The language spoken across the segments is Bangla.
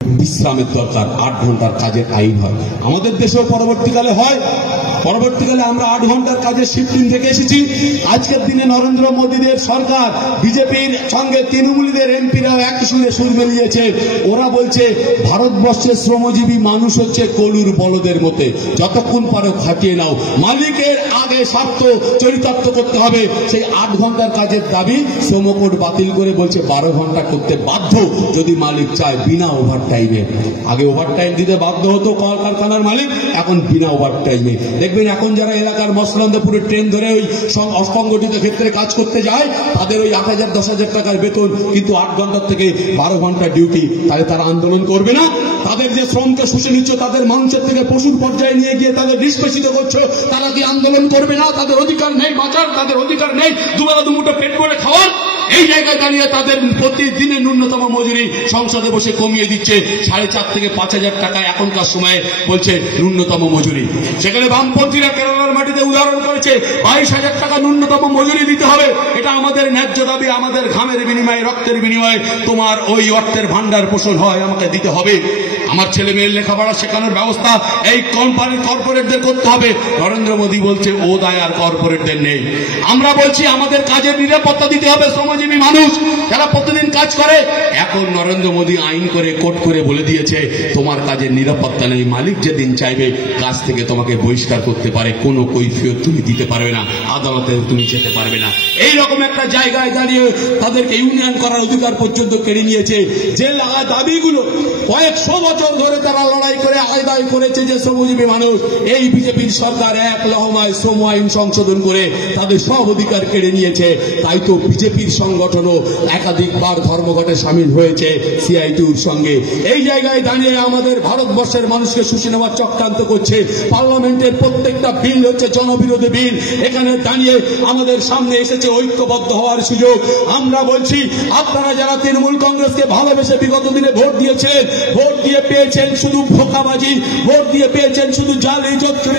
বিশ্রামের দরকার। 8 ঘন্টার কাজের আইন হয় আমাদের দেশেও, পরবর্তীকালে হয়। পরবর্তীকালে আমরা 8 ঘন্টার কাজের শিফটিং থেকে এসেছি। আজকের দিনে নরেন্দ্র মোদীদের সরকার, বিজেপির সঙ্গে তৃণমূলীদের এমপিরাও এক সুরে সুর মিলিয়েছে। ওরা বলছে ভারতবর্ষের শ্রমজীবী মানুষ হচ্ছে গরুর বলদের মধ্যে, যতক্ষণ পারো খাটিয়ে নাও, মালিকের আগে স্বার্থ চরিতার্থ করতে হবে। সেই 8 ঘন্টার কাজের দাবি শ্রমকোড বাতিল করে বলছে 12 ঘন্টা করতে বাধ্য যদি মালিক চায়, বিনা ওভার টাইমে। আগে ওভার টাইম দিতে বাধ্য হতো কলকারখানার মালিক, এখন বিনা ওভার টাইমে। দেখবেন এখন যারা এলাকার মসলন্দপুরের ট্রেন ধরে ওই অসংগঠিত ক্ষেত্রে কাজ করতে যায়, তাদের ওই 8,000-10,000 টাকার বেতন, কিন্তু 8 ঘন্টার থেকে 12 ঘন্টা ডিউটি। তাহলে তারা আন্দোলন করবে না? তাদের যে শ্রমকে শুষে নিচ্ছ, তাদের মানুষের থেকে পশুর পর্যায়ে নিয়ে গিয়ে তাদের নিষ্পেষিত করছো, তারা কি আন্দোলন করবে না? তাদের অধিকার নেই বাঁচার, তাদের অধিকার নেই দুবেলা দুমুঠো পেট ভরে খাওয়ার। এই জায়গায় দাঁড়িয়ে তাদের প্রতিদিনের ন্যূনতম মজুরি সংসদে বসে কমিয়ে দিচ্ছে 4,500 থেকে 5,000 টাকা এখনকার সময়ে বলছে ন্যূনতম মজুরি। সেখানে বামপন্থীরা কেরালার মাটিতে উদাহরণ করেছে 22,000 টাকা ন্যূনতম মজুরি দিতে হবে। এটা আমাদের ন্যায্য দাবি, আমাদের ঘামের বিনিময়ে, রক্তের বিনিময়ে তোমার ওই অর্থের ভান্ডার পোষণ হয়, আমাকে দিতে হবে। আমার ছেলে মেয়ের লেখাপড়া শেখানোর ব্যবস্থা এই কোম্পানি কর্পোরেটদের করতে হবে। নরেন্দ্র মোদী বলছে ও দায় আর কর্পোরেটদের নেই। আমরা বলছি আমাদের কাজের নিরাপত্তা দিতে হবে। শ্রমজীবী মানুষ যারা প্রতিদিন কাজ করে, এখন নরেন্দ্র মোদী আইন করে কোর্ট করে বলে দিয়েছে তোমার কাজের নিরাপত্তা নেই, মালিক যেদিন চাইবে কাজ থেকে তোমাকে বহিষ্কার করতে পারে, কোনো কৈফিয়ত তুমি দিতে পারবে না, আদালতে তুমি যেতে পারবে না। এইরকম একটা জায়গায় দাঁড়িয়ে তাদেরকে ইউনিয়ন করার অধিকার পর্যন্ত কেড়ে নিয়েছে। যে দাবিগুলো কয়েকশো বছর ধরে তারা লড়াই করে আদায় করেছে যে শ্রমজীবী মানুষ, এই বিজেপির সরকার এক লহমায় শ্রম আইন সংশোধন করে তাদের সব অধিকার কেড়ে নিয়েছে। তাই তো বিজেপির সংগঠনও একাধিকবার ধর্মঘটে সামিল হয়েছে সিআইটিউর সঙ্গে। এই জায়গায় দাঁড়িয়ে আমাদের ভারতবর্ষের মানুষকে শুষে নেওয়ার চক্রান্ত করছে। পার্লামেন্টের প্রত্যেকটা বিল হচ্ছে জনবিরোধী বিল। এখানে দাঁড়িয়ে আমাদের সামনে এসেছে ঐক্যবদ্ধ হওয়ার সুযোগ। আমরা বলছি আপনারা যারা তৃণমূল কংগ্রেসকে ভালোবেসে বিগত দিনে ভোট দিয়েছেন, ভোট দিয়ে পেয়েছেন শুধু ধোঁকাবাজি, ভোট দিয়ে পেয়েছেন শুধু জালি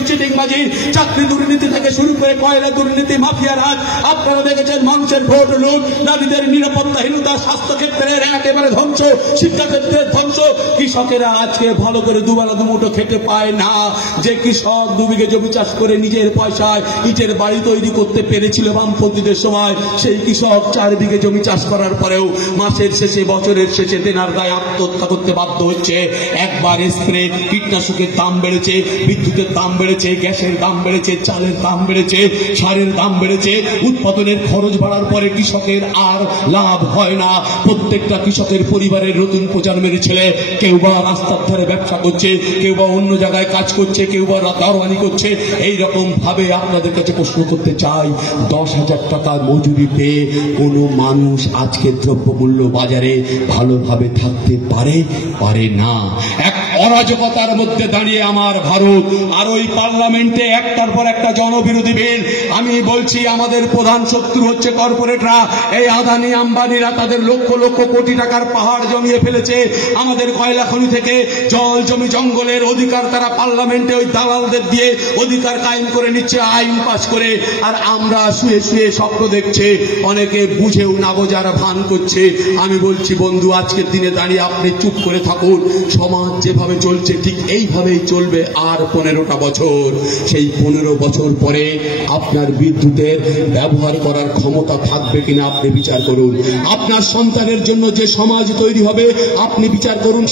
চিটিংবাজি, চাকরি দুর্নীতি থেকে শুরু করে কয়লা দুর্নীতি, মাফিয়ার হাত। আপনারা দেখেছেন মানুষের ভোট লুট, নারীদের নিরাপত্তাহীনতা, স্বাস্থ্য ক্ষেত্রের একেবারে ধ্বংস, শিক্ষা ক্ষেত্রের ধ্বংস। কৃষকেরা আজকে ভালো করে দুবেলা দুমুঠো খেতে পায় না। যে কৃষক 2 বিঘে জমি চাষ করে নিজের পয়সায় ইটের বাড়ি তৈরি করতে পেরেছিল বামপন্থীদের সময়, সেই কৃষক 4 বিঘে জমি চাষ করার পরেও মাসের শেষে, বছরের শেষে দেনার দায় আত্মহত্যা করতে বাধ্য হচ্ছে। একবার স্প্রে, কীটনাশকের দাম বেড়েছে, বিদ্যুতের দাম বেড়েছে, গ্যাসের দাম বেড়েছে, চালের দাম বেড়েছে, সারের দাম বেড়েছে। উৎপাদনের খরচ বাড়ার পরে কৃষকের আর লাভ হয় না। প্রত্যেকটা কৃষকের পরিবারের নতুন প্রজন্মের ছেলে কেউ বা রাস্তার ধারে ব্যবসা করছে, কেউ বা অন্য জায়গায় কাজ করছে, কেউ বা দারোয়ানি করছে। এইরকম ভাবে আপনাদের কাছে প্রশ্ন করতে চাই, 10,000 টাকার মজুরি পেয়ে কোনো মানুষ আজকে দ্রব্যমূল্য বাজারে ভালোভাবে থাকতে পারে না। এক অরাজকতার মধ্যে দাঁড়িয়ে আমার ভারত, আর ওই পার্লামেন্টে একটার পর একটা জনবিরোধী বিল। আমি বলছি আমাদের প্রধান শত্রু হচ্ছে কর্পোরেটরা। এই আদানি আম্বানিরা তাদের লক্ষ লক্ষ কোটি টাকার পাহাড় জমিয়ে ফেলেছে। আমাদের কয়লা খনি থেকে জল জমি জঙ্গলের অধিকার তারা পার্লামেন্টে ওই দালালদের দিয়ে অধিকার কায়েম করে নিচ্ছে আইন পাস করে। আর আমরা শুয়ে শুয়ে স্বপ্ন দেখছে, অনেকে বুঝেও না বোঝার ভান করছে। আমি বলছি বন্ধু, আজকের দিনে দাঁড়িয়ে আপনি চুপ করে থাকুন। সমাজ যেভাবে চলছে ঠিক এইভাবেই চলবে আর 15টা বছর। সেই 15 বছর পরে আপনার বিদ্যুতের ব্যবহার করার ক্ষমতা থাকবে কিনা আপনি বিচার করুন। আপনার সন্তানের জন্য যে সমাজ তৈরি হবে আপনি বিচার করুন।